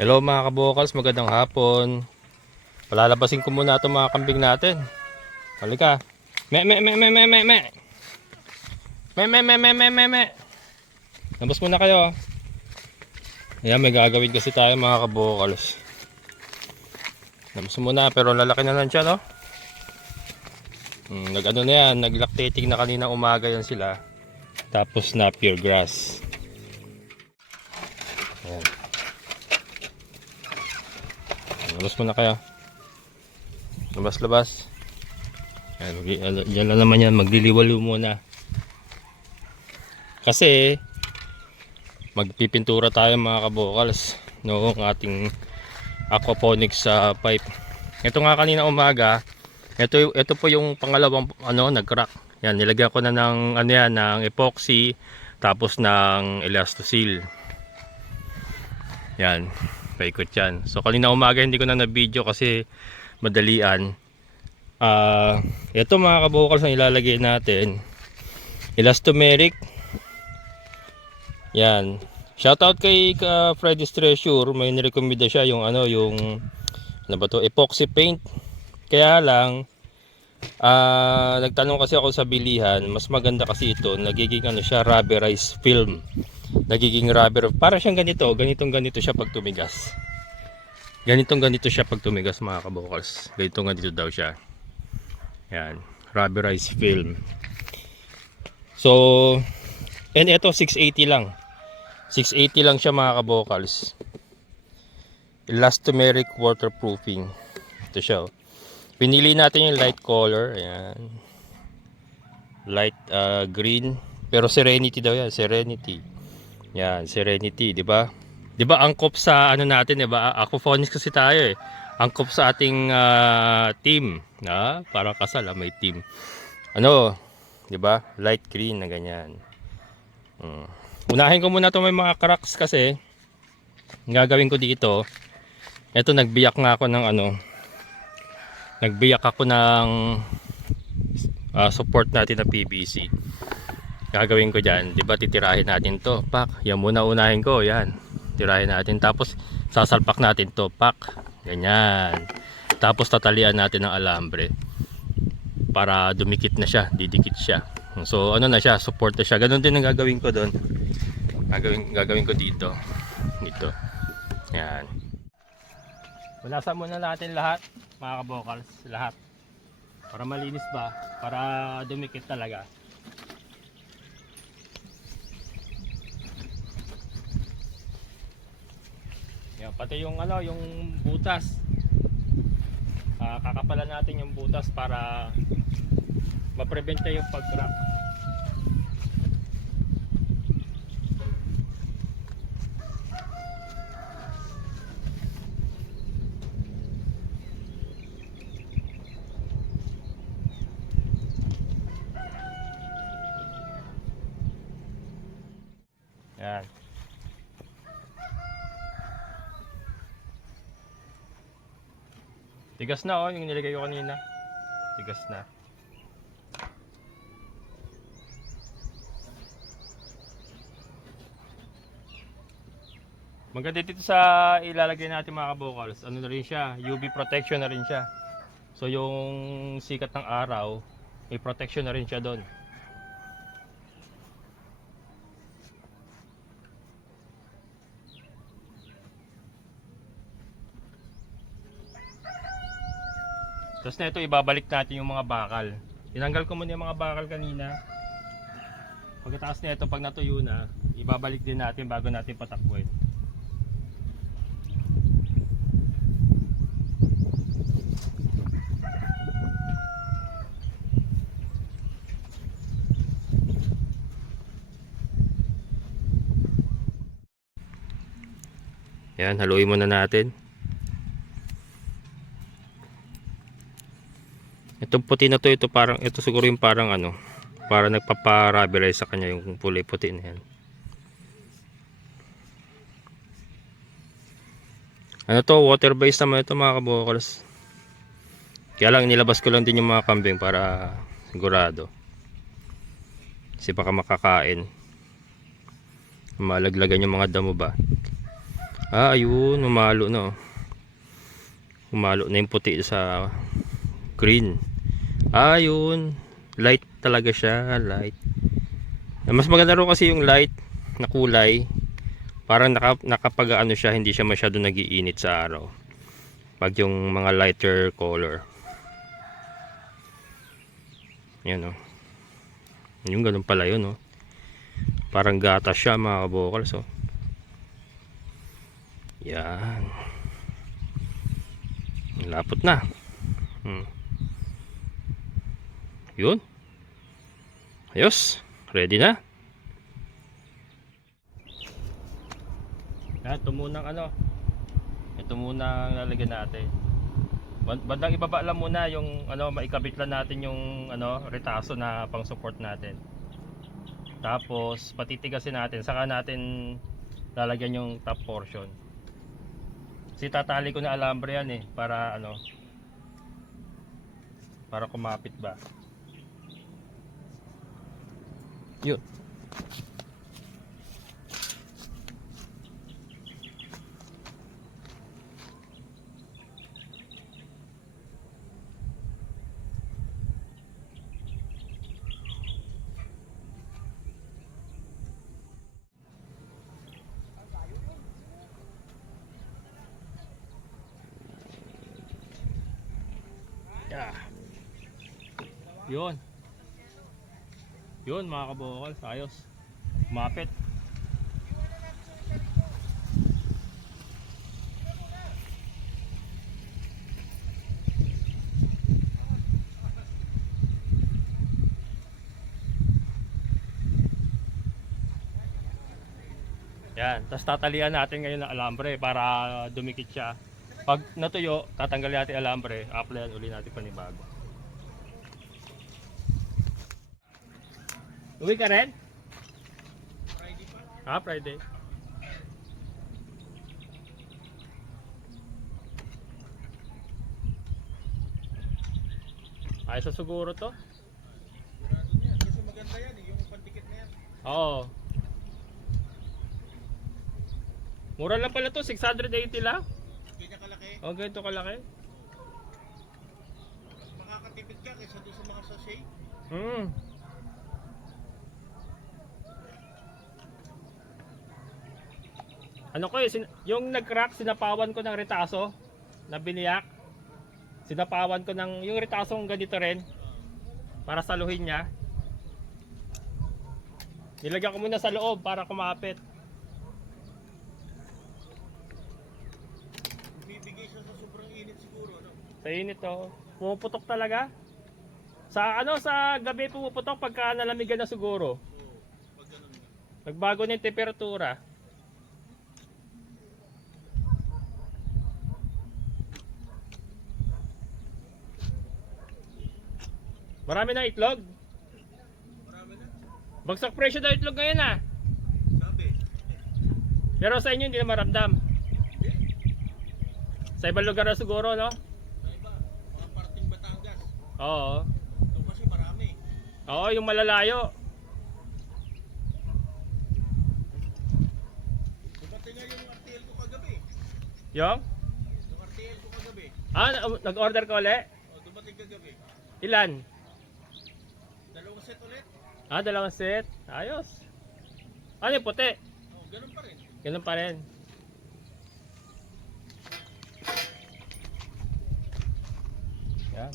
Hello mga kabukals, magandang hapon. Palalabasin ko muna itong mga kambing natin. Halika. Me me me me me me me. Me me me me me me me. Labas muna kayo. Ayan, may gagawin kasi tayo mga kabukals. Labas muna, pero lalaki na lang siya, no? Nag-ano na yan, nag-lactating na kanina umaga yan sila. Tapos na pure grass. Ayan. Labas muna kayo. Labas. Yan na naman yan, magliliwaliw muna. Kasi magpipintura tayo mga kabukals noong ating aquaponics sa pipe. Ito nga kanina umaga, ito po yung pangalawang nag-crack. Yan, nilagyan ko na ng ng epoxy tapos ng elastosil. Yan, paikot yan. So kanina umaga hindi ko na na-video kasi madalian. Ito mga kabukals ang ilalagay natin, elastomeric. Yan, shoutout kay Freddy's Treasure, may nirekomenda siya yung epoxy paint. Kaya lang nagtanong kasi ako sa bilihan, mas maganda kasi ito, nagiging siya, rubberized film. Nagiging rubber, para siyang ganito siya pag tumigas. Ganito siya pag tumigas mga kabukals. Ganito daw siya. Yan, rubberized film. So, and ito 680 lang. 680 lang siya mga kabukals. Elastomeric waterproofing. Ito siya. Pinili natin yung light color. Ayan. Light green. Pero Serenity daw yan. Serenity. Yan, Serenity. Diba? Diba angkop sa natin, diba? Aquaponics kasi tayo eh. Angkop sa ating team. Parang kasal may team. Diba? Light green na ganyan. Unahin ko muna ito, may mga cracks kasi. Ang gagawin ko dito, ito nagbiyak nga ako ng support natin na PVC. Gagawin ko dyan, diba, titirahin natin to, pak. Yan muna unahin ko, yan. Tirahin natin, tapos sasalpak natin to, pak. Ganyan. Tapos tatalian natin ng alambre para dumikit na siya, didikit siya. So na siya, support na siya. Ganon din ang gagawin ko doon. Gagawin ko dito. Yan. Punasan muna natin lahat, mga kabukals, lahat. Para malinis ba? Para dumikit talaga. Yan, pati yung yung butas. Kakapalan natin yung butas para ma-prevent yung pag-crack. Yan. Tigas na yung nilagay ko kanina. Tigas na. Maganda dito sa ilalagay natin mga kabukals, na rin siya, UV protection na rin siya. So yung sikat ng araw, may protection na rin siya doon. Tapos na ito, ibabalik natin yung mga bakal. Tinanggal ko muna yung mga bakal kanina. Pagkatapos na ito, pag natuyo na, ibabalik din natin bago natin patakbuhin. Yan, haluin muna natin. Itong puti na to, ito siguro yung parang para nagpapa-ruberize sa kanya yung kulay puti na yan. Water based naman ito mga kabukals. Kaya lang nilabas ko lang din yung mga kambing para sigurado. Kasi baka makakain. Malaglagan yung mga damo ba. Ah, ayun, umalo na. Oh. Umalo na yung puti sa green. Ayun, light talaga siya, light. Mas maganda rin kasi yung light na kulay. Parang nakapag-ano siya, hindi siya masyado nagiinit sa araw. Pag yung mga lighter color. Yan oh. Yung ganun pala yun oh. Parang gatas siya mga kabokals oh. Yan. Lapot na. Yun. Ayos. Ready na. Ito muna ano. Ito muna ang lalagyan natin. Bandang ibaba lang muna yung ano, maikabit lang natin yung ano, retaso na pang support natin. Tapos patitigasin natin, saka natin lalagyan yung top portion. Kasi tatali ko na alambre yan eh, para ano, para kumapit ba. Yun. Yeah. Yun. Yun mga kabokal, ayos. Kumapit. Yan, tapos tatalian natin ngayon ng alambre para dumikit siya. Pag natuyo, tatanggalin natin alambre, applyan uli natin panibago. Uwi ka rin? Friday pa? Ah, Friday. Ayos sa siguro to? Sigurado niya. Kasi maganda yan eh, yung pandikit na yan. Oo. Mura lang pala to, 680 lang. Ganyan kalaki. Oh, ganito kalaki. Mas makakatipid ka kaysa doon sa mga sachet. Ano ko eh, yung nag-crack, sinapawan ko ng retaso na biniyak. Sinapawan ko ng yung retasong ganito rin para saluhin niya. Nilagyan ko muna sa loob para kumapit. Bibigay siya sa sobrang init siguro, no? Sa init to, pumuputok talaga. Sa ano, sa gabi pumuputok pagka nalamigan na siguro. Oo, pag ganun nga. Nagbago na yung temperatura. Marami na itlog. Marami na. Bagsak presyo daw itlog ngayon ah. Sabi. Pero sa inyo hindi na maramdam. Hindi. Sa ibang lugar na siguro, no? Sa iba, mga parting Batangas. Oo. Ito kasi marami. Oo, yung malalayo. Dumating nga yung RTL ko kagabi. Yung? Yung RTL ko kagabi. Ah, nag-order ka uli? O, dumating kagabi. Ilan? 2 set ulit. Ah, 2 set. Ayos. Ano yung puti? O, ganun pa rin. Ganun pa rin. Yan.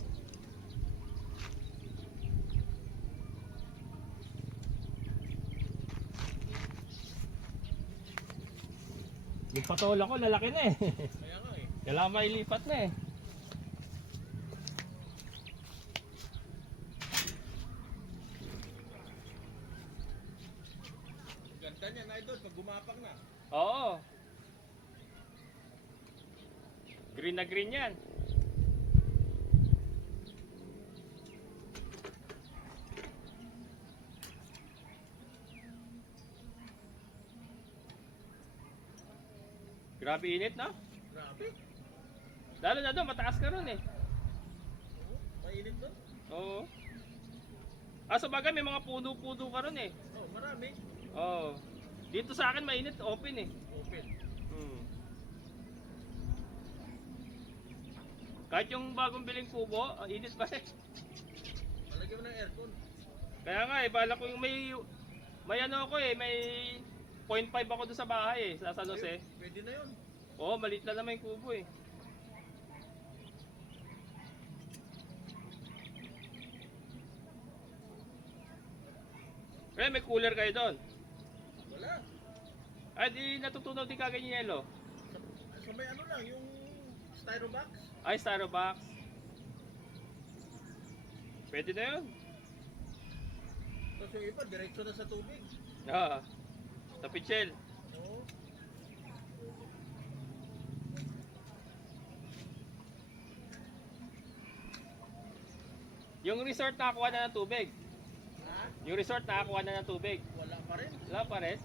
Yung patola ko, lalaki na eh. Kaya nga eh. Kailangan mailipat na eh. Ganda niya na idol pag gumapak na. Oo. Green na green yan. Grabe init, no? Grabe. Lalo na doon, mataas ka ron eh. Oo, mainit doon. Oo. Ah, sa bagay, may mga puno-puno ka ron eh. Oh, marami. Oo. Dito sa akin mainit, open eh. Open. Hmm. Kahit yung bagong biling kubo, ang init pa rin. Palagyan mo ng aircon. Kaya nga eh, bala ko yung may ano ako eh, may 0.5 ako doon sa bahay eh, sa San Jose. Ayun, pwede na yun. Oo, maliit lang naman yung kubo eh. Eh, may cooler kayo doon. Wala. Ay, di natutunaw din kagad yung yelo. Sa may ano lang, yung styrobox. Ay, Starbucks. Pwede na yun. Tapos yung iba, diretso na sa tubig. Ah, sa pitchel. Oo. Yung resort nakakuha na ng tubig. Ha? Yung resort nakakuha na ng tubig. Wala pa rin. Wala pa rin.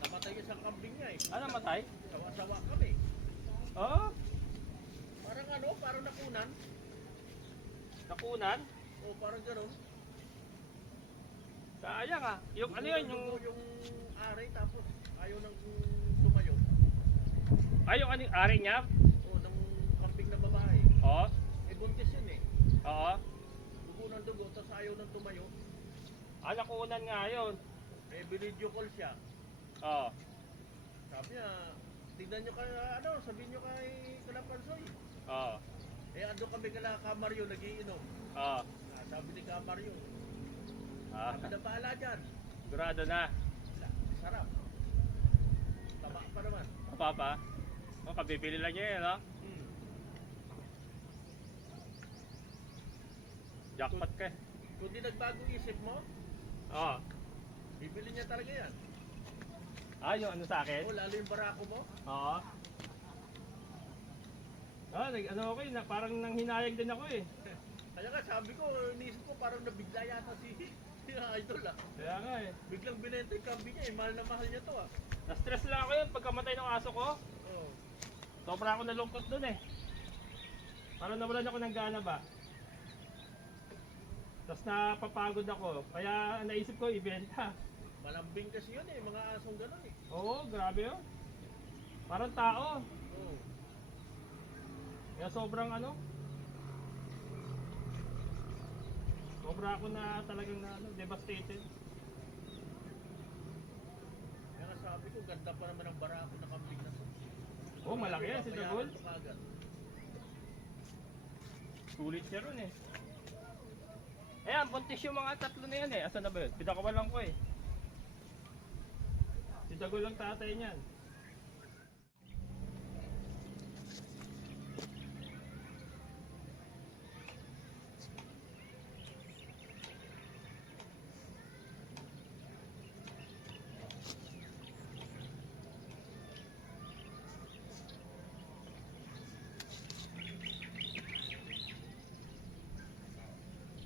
Namatay isang kambing niya eh. Ano matay? Sawa-sawa kami. Oo, Parang ano, parang nakunan. nakunan. O parang gano'n. Sayang ah. Yung ano yun, Yung aray tapos ayaw nang tumayo. ay yung ano yung ari niya? O, ng kambing na babae. Oo, Eh, buntis yun eh. oo. Dugo ng dugo, tapos ayaw nang tumayo. Ah, nakunan nga yun. Eh, binidyo call siya. Oo. Sabi niya, tignan nyo kay, ano, sabihin nyo kay Kalapansoy. Oo. Eh, ando kami kala Kamaryo, nagiinom. Oo. Sabi ni Kamaryo, Ah, sabi na bahala dyan. sigurado na. Sarap. Taba pa naman. Papa. Oh, kabibili lang niya eh, no? Hmm. Jackpot ka eh. Kung di nagbago isip mo, Oo. bibili niya talaga yan. Ah, yung ano sa akin? O, lalo yung barako mo. Oo. Ah, ano ako eh, parang nanghinayag din ako eh. Kaya nga, sabi ko, iniisip ko parang nabigla yata si Idol ah. Kaya nga eh. Biglang binenta yung kambing niya eh, mahal na mahal niya to ah. Na-stress lang ako yun pagkamatay ng aso ko. Oh. Sobra ako nalungkot dun eh. Parang nawalan ako ng gana ba. Tapos napapagod ako. Kaya naisip ko ibenta. Malambing kasi yun eh, mga asong gano'n eh. Oo, grabe yun. Parang tao. Oh. Kaya sobrang ano. Sobra ako na talagang na, ano, devastated. Kaya nga sabi ko, ganda pa naman ang barako na kambing na to. Oh, malaki yan si Dagol. Bayaran ko kagad. Sulit siya ron eh. Ayan, buntis yung mga tatlo na yan eh. Asan na ba yun? Pinakawan lang ko eh. Si Dagol lang tatay niyan.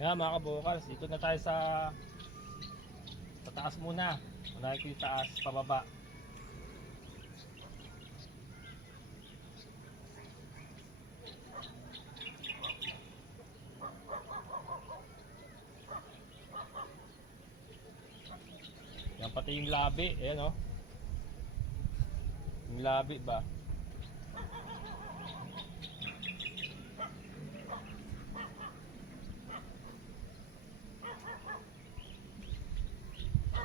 Kaya mga kabukals, dito na tayo sa taas muna. Unahin ko yung taas, pababa. Yan pati yung labi, ayan o. Yung labi ba?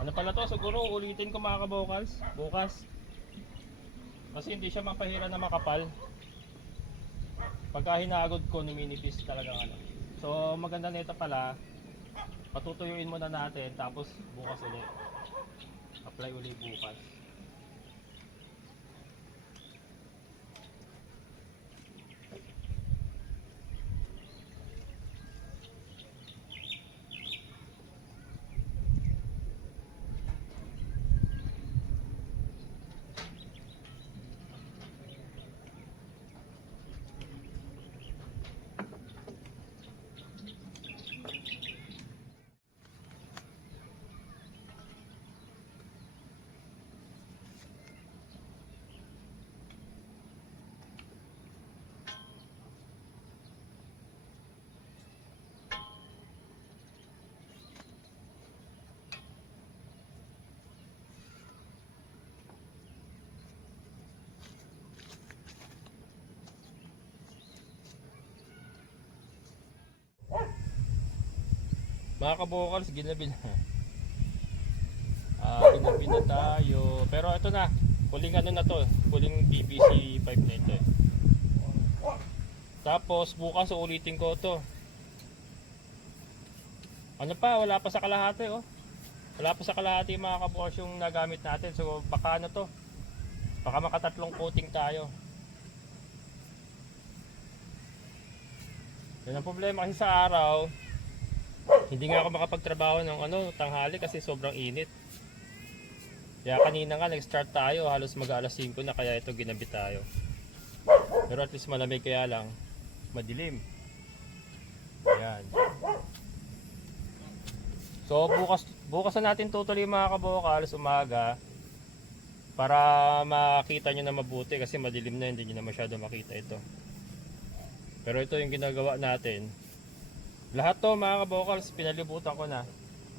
Ano pala to? Siguro ulitin ko mga kabukals bukas. Kasi hindi siya mapahira na makapal. Pagka hinagod ko, numinipis talaga ano. So maganda nito pala, patutuyuin muna natin tapos bukas ulit. Apply ulit bukas. Mga kabokals, ginabi na. Ginabi na tayo. Pero ito na, huling ano na to, huling PVC pipe na ito. Tapos bukas ulitin ko to. Ano pa, wala pa sa kalahati oh. Wala pa sa kalahati mga kabokals yung nagamit natin. So baka ano to, baka makatatlong coating tayo. Yan ang problema kasi sa araw. Hindi nga ako makapagtrabaho ng tanghali kasi sobrang init. Kaya kanina nga nag-start tayo, halos mag-alas 5 na, kaya ito ginabi tayo. Pero at least malamig, kaya lang madilim. Ayan. So bukas na natin tutuloy mga kabokals umaga para makita nyo na mabuti kasi madilim na, hindi nyo na masyado makita ito. Pero ito yung ginagawa natin. Lahat to mga kabokals pinalibutan ko na.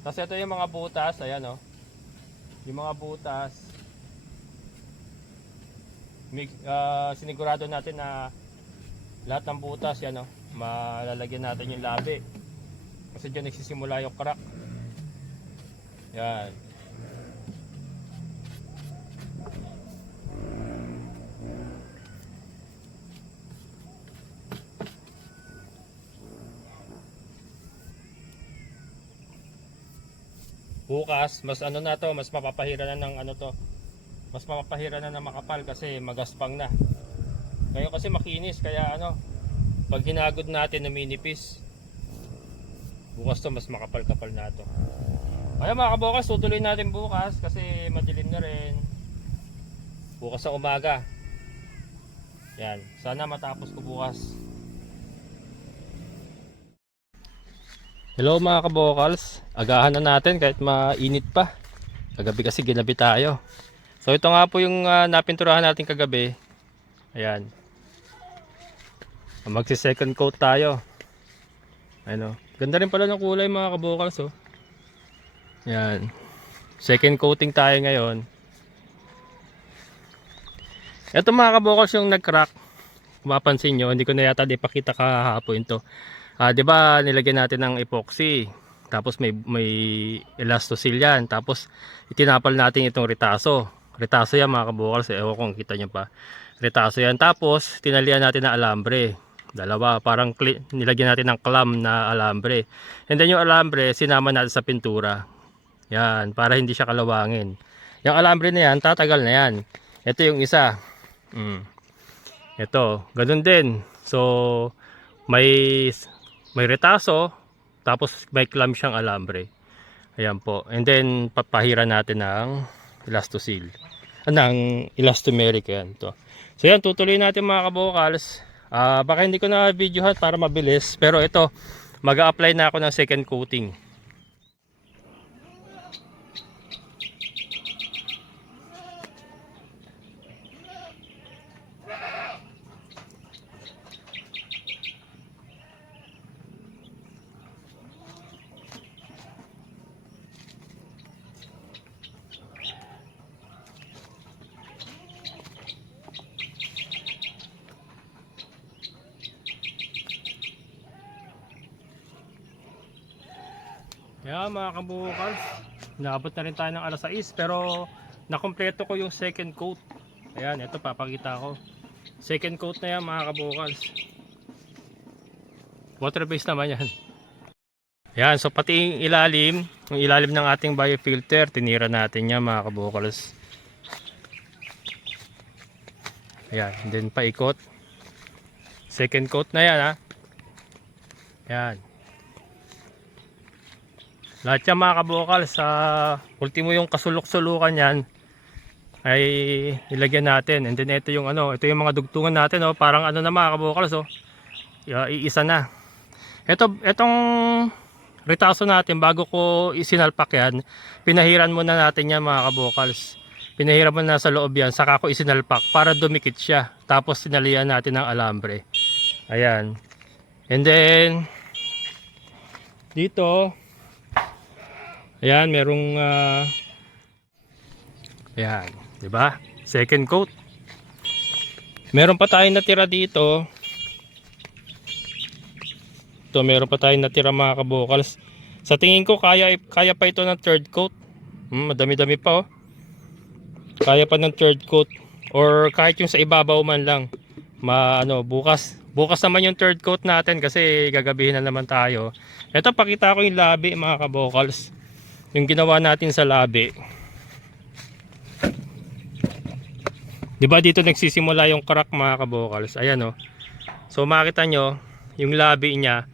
Tapos ito yung mga butas, ayan oh. Yung mga butas, sinigurado natin na lahat ng butas yan oh, malalagyan natin yung labi. Kasi dyan nagsisimula yung crack. Yan. Bukas, mas ano na to, mas mapapahira na ng ano to. Mas mapapahira na ng makapal kasi magaspang na. Ngayon kasi makinis, kaya ano, pag hinagod natin numinipis. Bukas to mas makapal-kapal na to. Kaya mga kabukas, tutuloy natin bukas kasi madilim na rin. Bukas sa umaga. Yan, sana matapos ko bukas. Hello mga kabokals, agahan na natin kahit mainit pa. Kagabi kasi ginabi tayo. So ito nga po yung napinturahan natin kagabi. Ayan. Magsi second coat tayo. Ano, ganda rin pala ng kulay mga kabokals oh. Ayan. Second coating tayo ngayon. Ito mga kabokals yung nag-crack. Kung mapansin nyo, hindi ko na yata ipakita kahapon ito. 'Di ba nilagyan natin ng epoxy, tapos may elastosil yan, tapos itinapal natin itong retaso yan mga kabokals, ewan kung kita nyo pa, retaso yan, tapos tinalian natin ng alambre, dalawa, parang nilagyan natin ng clamp na alambre, and then yung alambre sinama natin sa pintura, yan, para hindi siya kalawangin. Yung alambre na yan, tatagal na yan. Ito yung isa, ito, ganun din. So may retaso, tapos may clamp siyang alambre. Ayan po. And then papahira natin ng elastosil. Ng elastomeric yan to. So yan, tutuloy natin mga kabokals. Baka hindi ko na videohan para mabilis, pero ito, mag-a-apply na ako ng second coating. Kaya mga kabukals, naabot na rin tayo ng alas 6, pero nakompleto ko yung second coat. Ayan, ito papakita ko. Second coat na yan mga kabukals. Water based naman yan. Ayan, so pati yung ilalim ng ating biofilter, tinira natin yan mga kabukals. Ayan, then paikot. Second coat na yan ha. Ayan. Lahat yan mga kabukal, sa ultimo yung kasulok-sulukan yan ay ilagyan natin. And then ito yung ito yung mga dugtungan natin parang na mga kabukal, so iisa na. Etong retaso natin, bago ko isinalpak yan, pinahiran muna natin yan mga kabukals. Pinahiran muna sa loob yan, saka ko isinalpak para dumikit siya. Tapos sinalian natin ng alambre. Ayan. And then dito, ayan, merong ayan, 'di ba? Second coat. Meron pa tayong natira dito. Ito, meron pa tayong natira mga kabukals. Sa tingin ko kaya pa ito ng third coat. Madami-dami pa oh. Kaya pa ng third coat or kahit yung sa ibabaw man lang. Bukas naman yung third coat natin kasi gagabihin na naman tayo. Ito pakita ko yung labi mga kabokals. Yung ginawa natin sa labi. 'Di ba dito nagsisimula yung crack mga kabokals? Ayan oh. So makita nyo yung labi niya,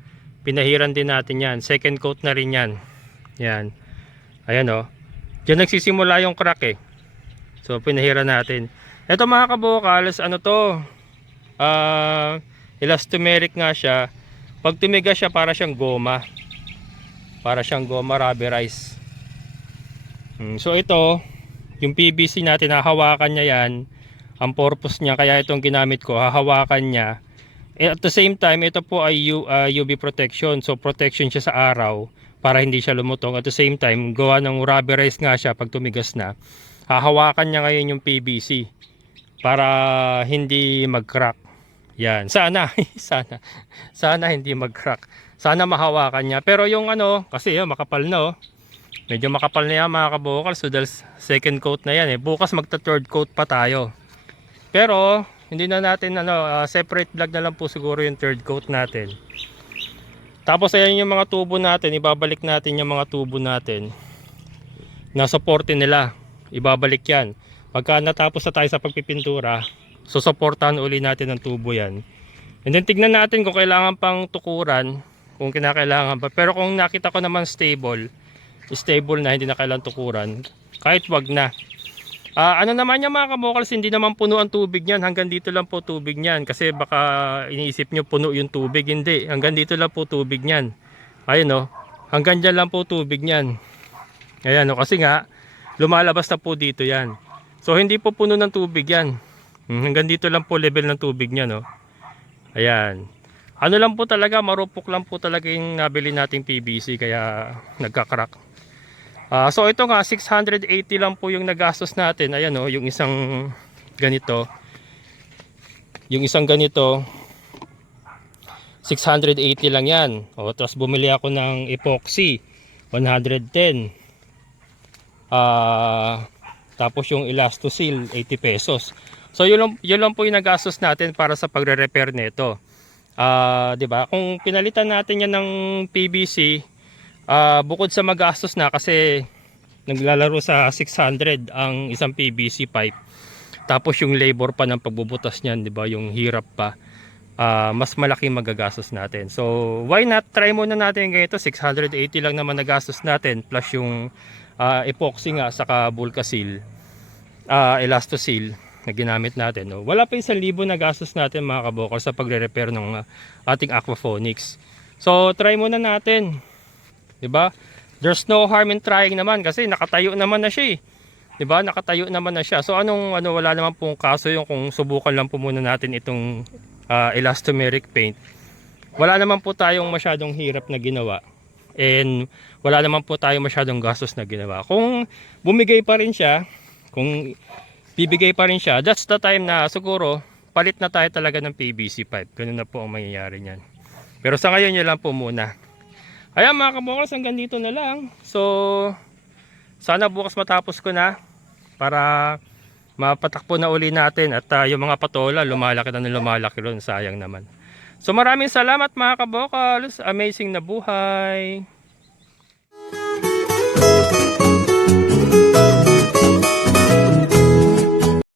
pinahiran din natin yan. Second coat na rin yan. Yan. Ayan o. Diyan nagsisimula yung crack eh. So pinahiran natin. Ito mga kabokals, ano to? Elastomeric nga siya. Pag tumigas siya para siyang goma. Para siyang goma rubberized. So ito, yung PVC natin, hahawakan niya yan. Ang purpose niya, kaya itong ginamit ko, hahawakan niya. At the same time, ito po ay UV protection. So protection siya sa araw para hindi siya lumutong. At the same time, gawa ng rubberized nga siya pag tumigas na. Hahawakan niya ngayon yung PVC para hindi mag-crack. Yan. Sana sana hindi mag-crack. Sana mahawakan niya. Pero yung ano, kasi makapal na oh. Medyo makapal na yan mga kabokal. So dahil second coat na yan eh. Bukas magta-third coat pa tayo. Pero hindi na natin separate vlog na lang po siguro yung third coat natin. Tapos ayan yung mga tubo natin, ibabalik natin yung mga tubo natin. Na suporte nila, ibabalik yan. Pagka natapos na tayo sa pagpipintura, susuportahan uli natin ang tubo yan. And then tignan natin kung kailangan pang tukuran, kung kinakailangan pa. Pero kung nakita ko naman stable na, hindi na kailangan tukuran, kahit wag na. Ano naman yan mga kabokals, hindi naman puno ang tubig niyan. Hanggang dito lang po tubig niyan. Kasi baka iniisip nyo puno yung tubig. Hindi, hanggang dito lang po tubig niyan. Ayun o, hanggang dyan lang po tubig niyan. Ayan o, kasi nga lumalabas na po dito yan. So hindi po puno ng tubig yan. Hanggang dito lang po level ng tubig niyan o. Ayan. Ano lang po talaga, marupok lang po talaga yung nabili nating PVC kaya nagkakrak. So ito nga 680 lang po yung nagastos natin. Ayan oh, yung isang ganito. Yung isang ganito 680 lang 'yan. Oh, tapos bumili ako ng epoxy 110. Tapos yung Elastoseal 80 pesos. So yun lang po yung nagastos natin para sa pagre-repair nito. 'Di ba? Kung pinalitan natin 'yan ng PVC, bukod sa magastos na kasi naglalaro sa 600 ang isang PVC pipe, tapos yung labor pa ng pagbubutas niyan, 'di ba, yung hirap pa, mas malaki magagastos natin. So why not try muna natin ganito. 680 lang naman nagastos natin plus yung epoxy nga saka Bulkasil, Elastoseal na ginamit natin. No? Wala pa 1,000 na gastos natin mga kabokal sa pagre-repair ng ating aquaponics. So try muna natin. 'Di ba? There's no harm in trying naman kasi nakatayo naman na siya eh. 'Di ba? Nakatayo naman na siya. So wala naman pong kaso yung kung subukan lang po muna natin itong elastomeric paint. Wala naman po tayong masyadong hirap na ginawa. And wala naman po tayong masyadong gastos na ginawa. Kung bumigay pa rin siya, kung bibigay pa rin siya, that's the time na siguro palit na tayo talaga ng PVC pipe. Ganun na po ang mangyayari niyan. Pero sa ngayon yun lang po muna. Ayan mga kabokals, hanggang dito na lang. So sana bukas matapos ko na para mapatakpo na uli natin. At yung mga patola lumalaki na lumalaki ron, sayang naman. So maraming salamat mga kabokals. Amazing na buhay.